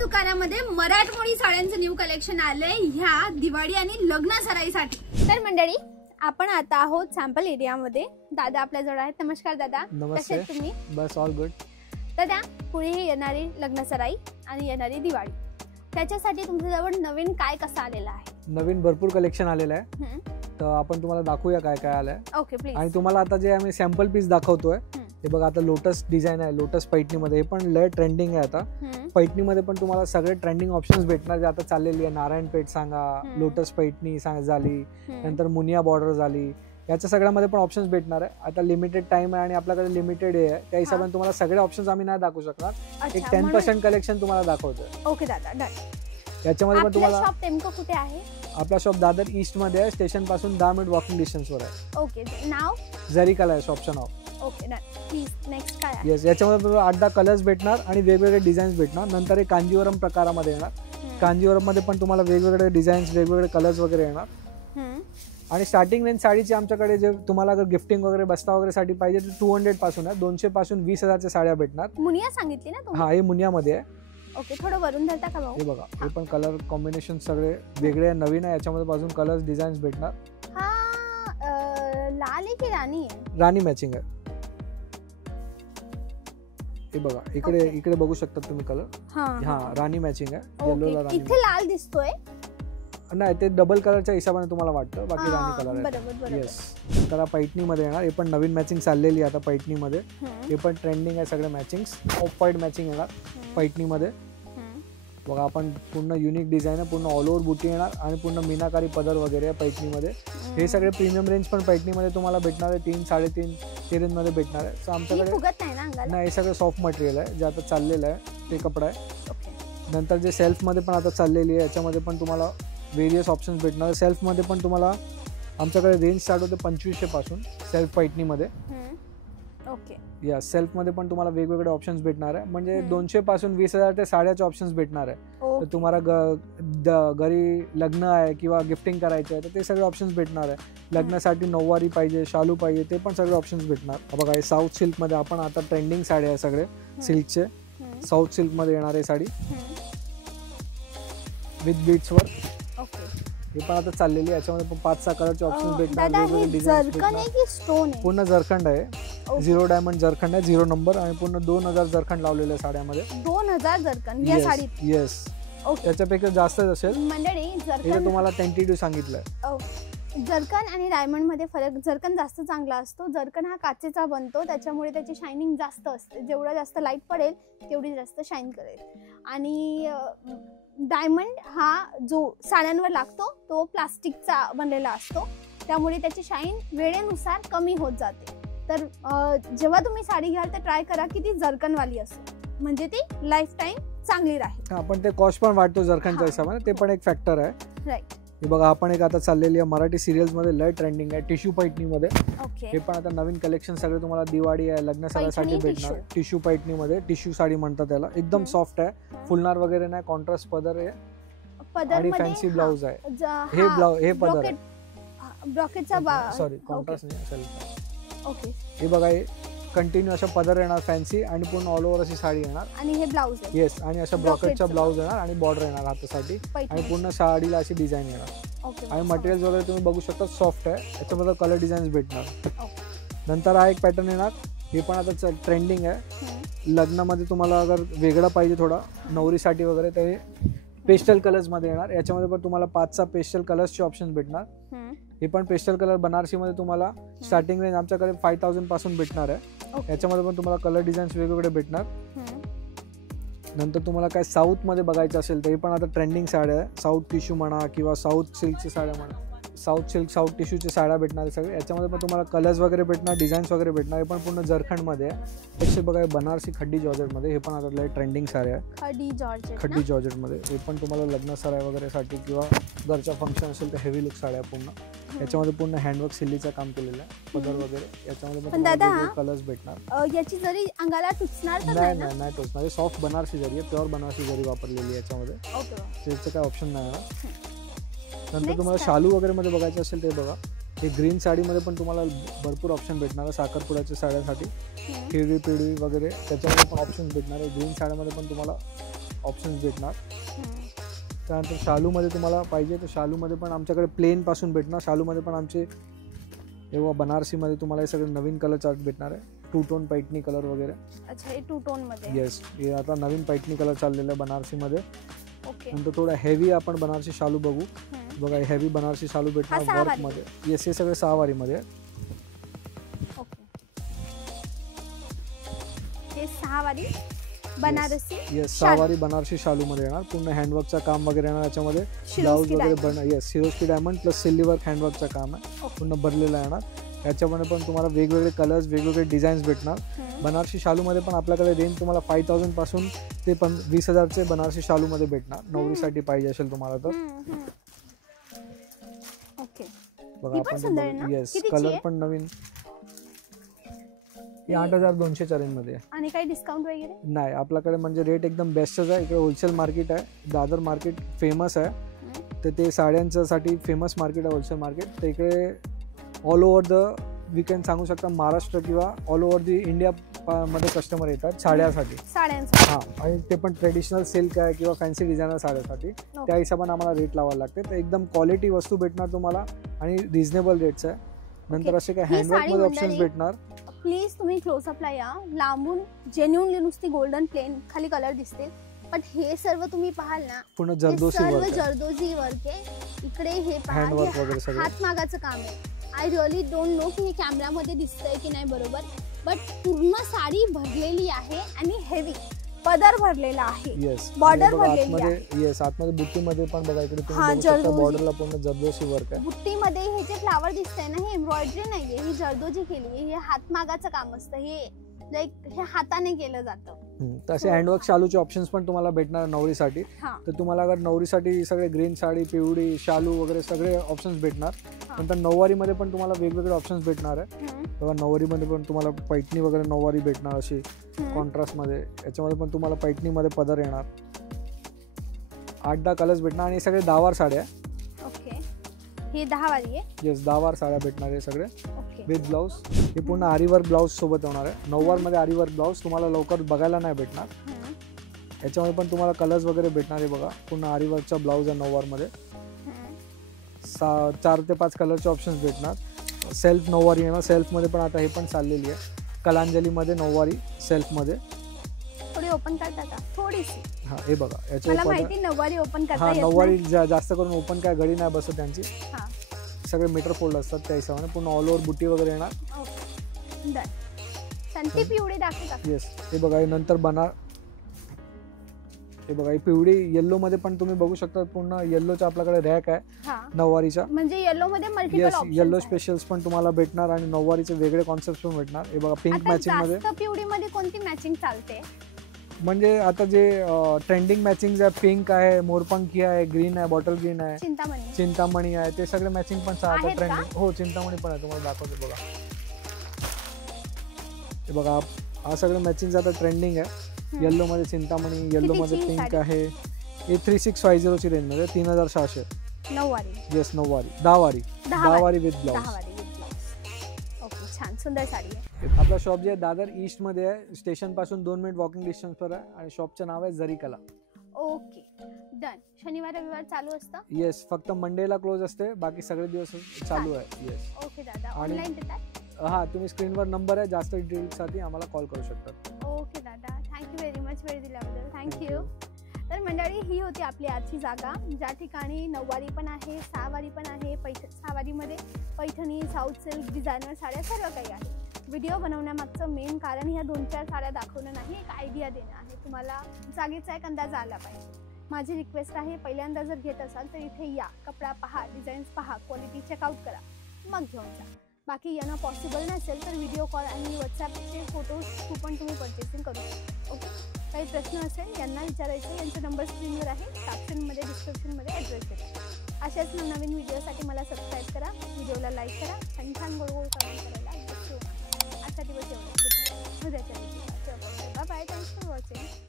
दुकानामध्ये मराठमोळी साड्यांचं new collection आलंय ह्या दिवाळी आणि लग्न सराईसाठी। तर मंडळी आपण आता आहोत सॅम्पल एरियामध्ये। दादा आपल्या जवळ आहेत। नमस्कार दादा, कसे आहेत तुम्ही? बस ऑल गुड। दादा पुढे येणारी लग्न सराई आणि येणारी दिवाळी त्याच्यासाठी तुमच्याजवळ नवीन काय कसं आलेलं आहे? नवीन भरपूर कलेक्शन आलेलं आहे, तर आपण तुम्हाला दाखवूया काय काय आलंय। Okay please. आणि तुम्हाला आता जे आम्ही सॅम्पल पीस दाखवतोय हे बघा, आता लोटस डिझाइन आहे, लोटस पैठणीमध्ये, हे पण लय ट्रेंडिंग आहे आता। पैठणीमध्ये पण तुम्हाला सगळे ट्रेंडिंग ऑप्शन्स भेटणार जे आता चाललेली आहे। नारायणपेठ सांगा, लोटस पैठणी सांगा झाली, नंतर मुनिया बॉर्डर झाली, याच्या सगळ्यामध्ये पण ऑप्शन्स भेटणार आहे। आता लिमिटेड टाइम आहे आणि आपल्याकडे लिमिटेड आहे, त्या हिशोबाने तुम्हाला सगळे ऑप्शन्स आम्ही नाही दाखवू शकणार। एक 10% कलेक्शन तुम्हाला दाखवतोय। ओके दादा, डन। याच्यामध्ये पण तुम्हाला शॉप नेमकं कुठे आहे? आपला शॉप दादर ईस्ट मध्ये आहे, स्टेशन पासून 10 मिनिट वॉकिंग डिस्टन्स वर आहे। ओके, नाव जरीकाला आहे शॉपचं नाव। ओके डन, प्लीज नेक्स्ट काय आहे? येस, याच्यामध्ये तुम्हाला 8-10 कलर्स भेटणार आणि वेगवेगळे डिझाईन्स भेटणार। नंतर एक कांजीवरम प्रकारामध्ये येणार, कांजीवरम मध्ये पण तुम्हाला वेगवेगळे डिझाईन्स, वेगवेगळे कलर्स वगैरे येणार। आणि स्टार्टिंग रेंज साडीची आमच्याकडे जे तुम्हाला अगर गिफ्टिंग वगैरे बस्ता वगैरे साठी पाहिजे तर 200 पासून आहे, 200 पासून 20,000च्या साड्या भेटणार। मुनिया सांगितली ना तुम्ही? हा, हे मुनियामध्ये आहे। ओके, थोडं वरून धरता का भाऊ? हे बघा, हे पण कलर कॉम्बिनेशन सगळे वेगळे आहे, नवीन आहे। याच्यामध्ये पासून कलर्स डिझाईन्स भेटणार। हा, लाल आहे की राणी आहे? राणी मॅचिंग आहे। हे बघा, इकडे बघू शकता तुम्ही कलर। हा, राणी मॅचिंग आहे, येलो ला। इथे लाल दिसतोय नाही, ते डबल कलरच्या हिशोबाने तुम्हाला वाटतं, बाकी राणी कलर आहे। बरोबर। येस, तर पैठणी मध्ये येणार, हे पण नवीन मॅचिंग चाललेली आहे आता पैठणीमध्ये। हे पण ट्रेंडिंग आहे सगळे मॅचिंग्स। ऑफ व्हाईट मॅचिंग येणार पैठणीमध्ये। बघा, आपण पूर्ण युनिक डिझाईन आहे, पूर्ण ऑल ओव्हर बुटी येणार आणि पूर्ण मीनाकारी पदर वगैरे आहे पैठणीमध्ये। हे सगळे प्रीमियम रेंज पण पैठणीमध्ये तुम्हाला भेटणार आहे, 3-3.5 ते रेंज मध्ये भेटणार आहे। सो आमच्याकडे नाही, हे सगळं सॉफ्ट मटेरियल आहे जे आता चाललेलं आहे, ते कपडा आहे। नंतर जे सेल्फ मध्ये पण आता चाललेली आहे, याच्यामध्ये पण तुम्हाला वेरियस ऑप्शन्स भेटणार। सेल्फ मध्ये पण तुम्हाला आमच्याकडे रेंज स्टार्ट होते 2500 पासून सेल्फ पैठणीमध्ये। ओके, या सेल्फ मध्ये पण तुम्हाला वेगवेगळे ऑप्शन्स भेटणार आहे, म्हणजे 200 पासून 20,000 ते साड्याचे ऑप्शन्स भेटणार आहे। तर तुम्हाला घरी लग्न आहे किंवा गिफ्टिंग करायचं आहे तर ते सगळे ऑप्शन्स भेटणार आहे। लग्नासाठी नऊवारी पाहिजे, शालू पाहिजे, ते पण सगळे ऑप्शन्स भेटणार। बघा, हे साऊथ सिल्क मध्ये आपण आता ट्रेंडिंग साडी आहे सगळे सिल्कचे। साऊथ सिल्क मध्ये येणार आहे साडी विथ बीट्स वर। हे पण आता चाललेली, याच्यामध्ये पण 5-6 कलरचे ऑप्शन्स भेटणार, वेगवेगळे डिझाईन्स भेटणार। पूर्ण जरखंड आहे, 0 डायमंड जरखंड आहे, 0 नंबर, आणि पूर्ण 2000 जरखंड लावलेले साड्यामध्ये। 2000 जरखंड या साडीत? येस, त्याच्यापेक्षा जास्तच असेल मंडळी। जरखंड तुम्हाला टेंटेटिव्ह सांगितलंय। जरकन आणि डायमंड मध्ये फरक, जरकन जास्त चांगला असतो। जरकन हा काचेचा बनतो, त्याच्यामुळे त्याची शायनिंग जास्त असते, जेवढा जास्त लाईट पडेल तेवढी जास्त शाईन करेल। आणि डायमंड हा जो साड्यांवर लागतो तो प्लास्टिकचा बनलेला असतो, त्यामुळे त्याची शाईन वेळेनुसार कमी होत जाते। तर जेव्हा तुम्ही साडी घ्याल तर ट्राय करा की ती जरकनवाली असेल, म्हणजे ती लाईफ टाइम चांगली राहील। आपण ते कॉस्ट पण वाटतो जरकनच्या हिशोबाने, ते पण एक फॅक्टर आहे। राईट। हे बघा, आपण एक आता चाललेली आहे मराठी सिरियल्स मध्ये लय ट्रेंडिंग आहे, टिश्यू पैठणीमध्ये। हे पण आता नवीन कलेक्शन सगळे तुम्हाला दिवाळी आहे, लग्न सराईसाठी भेटणार। टिश्यू पैठणीमध्ये, टिश्यू साडी म्हणतात त्याला, एकदम सॉफ्ट आहे, फुलणार वगैरे नाही, कॉन्ट्रास्ट पदर आहे आणि फॅन्सी ब्लाउज आहे। हे पदर आहे, ब्रॉकेटचा, सॉरी कॉन्ट्रास्ट नाही असेल। ओके, हे बघा, हे कंटिन्यू अशा पदर येणार फॅन्सी, आणि पूर्ण ऑल ओव्हर अशी साडी येणार। आणि हे ब्लाउज आहे। येस, आणि अशा ब्रॉकेटचा ब्लाउज येणार आणि बॉर्डर येणार हातासाठी, आणि पूर्ण साडीला अशी डिझाईन येणार। आणि मटेरियल वगैरे तुम्ही बघू शकता, सॉफ्ट आहे, याच्यामध्ये कलर डिझाईन्स भेटणार। नंतर हा एक पॅटर्न येणार, हे पण आता ट्रेंडिंग आहे। लग्नामध्ये तुम्हाला अगर वेगळा पाहिजे थोडा नवरीसाठी वगैरे, तर हे पेस्टल कलर्स मध्ये येणार। याच्यामध्ये पण तुम्हाला 5-6 पेस्टल कलर्सचे ऑप्शन भेटणार। हे पण पेस्टल कलर बनारसी मध्ये तुम्हाला स्टार्टिंग रेंज आमच्याकडे 5000 पासून भेटणार आहे। याच्यामध्ये पण तुम्हाला कलर डिझाईन्स वेगवेगळे भेटणार। नंतर तुम्हाला काय साऊथ मध्ये बघायचं असेल तर हे पण आता ट्रेंडिंग साड्या आहे, साऊथ टिश्यू म्हणा किंवा साऊथ सिल्कची साड्या म्हणा, साऊथ सिल्क, साऊथ टिश्यूच्या साड्या भेटणार सगळे। याच्यामध्ये पण तुम्हाला कलर्स वगैरे भेटणार, डिझाईन्स वगैरे भेटणार। हे पण पूर्ण जरखंड मध्ये आहे। तसे बघा, बनारसी खड्डी जॉर्जेट मध्ये, हे पण आता ट्रेंडिंग साड्या आहे, खड्डी जॉर्जेट मध्ये। हे पण तुम्हाला लग्न सराई वगैरे साठी किंवा घरचा फंक्शन असेल तर हेवी लुक साड्या पूर्ण। याच्यामध्ये पूर्ण हँडवर्क सिल्लीचं काम केलेलं आहे, पदर वगैरे। याच्यामध्ये पण कलर्स भेटणार। याची जरी अंगाला टुचणार नाही टोचणार, सॉफ्ट बनारसी जरी आहे, प्युअर बनारसी जरी वापरलेली आहे याच्यामध्ये, त्याचं काय ऑप्शन नाही आहे। नंतर तुम्हाला शालू वगैरे मध्ये बघायचं असेल ते बघा, हे ग्रीन साडीमध्ये पण तुम्हाला भरपूर ऑप्शन भेटणार आहे. साखरपुड्याच्या साड्यांसाठी हिरवी पिवळी वगैरे त्याच्यामध्ये पण ऑप्शन भेटणार आहे. ग्रीन साड्यामध्ये पण तुम्हाला ऑप्शन्स भेटणार. त्यानंतर शालूमध्ये तुम्हाला पाहिजे तर शालूमध्ये पण आमच्याकडे प्लेनपासून भेटणार. शालूमध्ये पण आमचे एव्हा बनारसीमध्ये तुम्हाला हे सगळे नवीन कलर चार्ट भेटणार आहे. 2 टोन पैठणी कलर वगैरे. अच्छा, हे 2 टोन मध्ये. येस, हे आता नवीन पैठणी कलर चाललेलं आहे बनारसीमध्ये. ओके. नंतर थोडा हेवी आपण बनारसी शालू बघू. बघा, हेवी बनारसी शालू भेटणार वर्कमध्ये. येस, हे सगळे 6 वारीमध्ये. ओके, हे 6 वारी बनारसी. येस, 6 वारी बनारसी शालू मध्ये येणार. पूर्ण हँडवर्कचं काम वगैरे येणार याच्यामध्ये. ब्लाउज वगैरे बनणार. येस, सिरोस्की डायमंड प्लस सिल्ली वर्क हँडवर्कचं काम आहे. पूर्ण भरलेलं येणार. याच्यामध्ये पण तुम्हाला वेगवेगळे कलर्स, वेगवेगळे डिझाईन्स भेटणार. बनारसी शालूमध्ये पण आपल्याकडे रेंज तुम्हाला 5000 पासून ते 20,000चे बनारसी शालूमध्ये भेटणार. नवरीसाठी पाहिजे असेल तुम्हाला तर. ओके, बघा आपण. येस, कलर पण नवीन. हे 8200च्या रेंजमध्ये आहे. आणि काही डिस्काउंट वगैरे नाही आपल्याकडे. म्हणजे रेट एकदम बेस्टच आहे. इकडे होलसेल मार्केट आहे. दादर मार्केट फेमस आहे. तर ते साड्यांच्यासाठी फेमस मार्केट आहे, होलसेल मार्केट. तर इकडे ऑल ओव्हर द वीकेंड सांगू शकता महाराष्ट्र किंवा ऑल ओव्हर दी इंडिया मध्ये कस्टमर येतात साड्यांसाठी. हां, आणि ते पण ट्रेडिशनल सिल्क आहे किंवा फॅन्सी डिझायनर साड्यासाठी. त्या हिशोबाने आम्हाला रेट लावायला लागते. तर एकदम क्वालिटी वस्तू भेटणार तुम्हाला आणि रिझनेबल रेट्स आहे. नंतर असे काही हँडवर्कमध्ये ऑप्शन्स भेटणार. प्लीज तुम्ही क्लोजअपला या. लांबून जेन्युइनली नुसती गोल्डन प्लेन खाली कलर दिसतील, पण हे सर्व तुम्ही पाहाल ना, पूर्ण जरदोशी वर्क आहे. जरदोशी वर्क आहे. इकडे हे हँडवर्क वगैरे सगळं हातमागाचं काम आहे. आय रिअली डोंट नो की हे कॅमेरामध्ये दिसतंय की नाही बरोबर, बट पूर्ण साडी भरलेली आहे आणि हेवी पदर भरलेला आहे. येस, बॉर्डर भरलेली आहे. येस, आतमध्ये बुट्टीमध्ये पण बघा इकडे तुम्ही बघू शकता बॉर्डरला पूर्ण जरदोशी वर्क आहे. बुट्टीमध्ये हे जे फ्लावर दिसतंय ना, हे एम्ब्रॉयडरी नाहीये, ही जरदोजी केली आहे. हे हातमागाचं काम असतं. हे लाईक हे हाताने केलं जातं. तसे हँडवर्क शालूचे ऑप्शन्स पण तुम्हाला भेटणार नवरीसाठी. तर तुम्हाला अगर नवरीसाठी सगळे ग्रीन साडी, पिवळी शालू वगैरे सगळे ऑप्शन्स भेटणार. नंतर नऊवारीमध्ये पण तुम्हाला वेगवेगळे ऑप्शन्स भेटणार आहे. बघा, नऊवारीमध्ये पण तुम्हाला पैठणी वगैरे नऊवारी भेटणार अशी कॉन्ट्रास्टमध्ये. याच्यामध्ये पण तुम्हाला पैठणीमध्ये पदर येणार. 8-10 कलर्स भेटणार आणि सगळे 10 वार साड्या. ओके, हे 10 वारी आहे. येस, 10 वार साड्या भेटणार आहे सगळे विथ ब्लाउज. हे पूर्ण आरीवर्क ब्लाउज सोबत होणार आहे. 9 वारमध्ये आरीवर्क ब्लाउज तुम्हाला लवकर बघायला नाही भेटणार. याच्यामध्ये पण तुम्हाला कलर्स वगैरे भेटणार आहे. बघा, पूर्ण आरीवर्कचा ब्लाउज आहे 9 वारमध्ये. 4 ते 5 कलरचे ऑप्शन्स भेटणार. सेल्फ नऊवारी येणार. सेल्फमध्ये पण आता हे पण चाललेली आहे. कलांजलीमध्ये नऊवारी सेल्फमध्ये. थोडी ओपन करता का? थोडीशी. हां, हे बघा, मला माहिती नऊवारी ओपन करता येत नाही. नऊवारी जास्त करून ओपन काय घडी नाही बसत त्यांची. सगळे मीटर फोल्ड असतात त्या हिशोबाने. पूर्ण ऑल ओव्हर बुट्टी वगैरे येणार. संती पिवळी दाखवता. येस, हे बघा, हे नंतर हे बघा, ही पिवळी येल्लो मध्ये पण तुम्ही बघू शकता. पूर्ण येल्लोचा आपल्याकडे रॅक आहे नऊवारीचा. म्हणजे येल्लो मध्ये मल्टिपल ऑप्शन्स. येल्लो स्पेशल्स पण तुम्हाला भेटणार आणि नऊवारीचे वेगळे कॉन्सेप्ट्स पण भेटणार. हे बघा, पिंक मॅचिंग मध्ये. पिवळी मध्ये कोणती मॅचिंग चालते? म्हणजे आता जे ट्रेंडिंग मॅचिंग आहे, पिंक आहे, मोरपंखी आहे, ग्रीन आहे, बॉटल ग्रीन आहे, चिंतामणी आहे, ते सगळे मॅचिंग पण चालतात ट्रेंडिंग. हो, चिंतामणी पण आहे. तुम्हाला दाखवतो बघा. हे बघा, हा सगळं मॅचिंग आता ट्रेंडिंग आहे. येल्लो मध्ये चिंतामणी, येल्लो मध्ये पिंक आहे. हे 3650 ची रेंज मध्ये 3600. नऊवारी. येस, नऊवारी. 10 वारी विथ ब्लाउज. ओके, छान सुंदर साडी आहे. आपला शॉप जे आहे दादर ईस्ट मध्ये आहे. स्टेशन पासून 2 मिनिट वॉकिंग डिस्टन्सवर आहे आणि शॉपचं नाव आहे जरी कला. Okay, done. शनिवार रविवार चालू असतं? येस, फक्त मंडेला क्लोज असते, बाकी सगळे दिवस चालू आहे. येस. ओके दादा, ऑनलाईन देतात? हां, तुम्ही स्क्रीनवर नंबर आहे, जास्त डिटेल्ससाठी आम्हाला कॉल करू शकतात. ओके दादा, थँक्यू व्हेरी मच वेळ दिल्याबद्दल. थँक्यू. तर मंडळी, ही होती आपली आजची जागा, ज्या ठिकाणी नऊवारी पण आहे, 6 वारी पण आहे. 6 वारीमध्ये पैठणी, साऊथ सिल्क, डिझायनर साड्या सर्व काही आहे. व्हिडिओ बनवण्यामागचं मेन कारण ह्या 2-4 साड्या दाखवणं नाही, एक आयडिया देणं आहे. तुम्हाला जागेचा एक अंदाज आला पाहिजे. माझी रिक्वेस्ट आहे, पहिल्यांदा जर घेत असाल तर इथे या, कपडा पहा, डिझाईन्स पहा, क्वालिटी चेकआउट करा, मग घेऊन जा. बाकी येणं पॉसिबल नसेल तर व्हिडिओ कॉल आणि व्हॉट्सॲपचे फोटोज थ्रू पण तुम्ही पर्चेसिंग करू शकता. ओके, काही प्रश्न असेल यांना विचारायचे. यांचा नंबर स्क्रीनवर आहे, कॅप्शनमध्ये, डिस्क्रिप्शनमध्ये ॲड्रेस देतो. अशाच नवीन व्हिडिओसाठी मला सबस्क्राईब करा, व्हिडिओला लाईक करा, छान गोळ गोळ कमेंट करायला विसरू नका. आजचा दिवस एवढा. उद्याच्या दिवशी bye bye. Thanks for watching.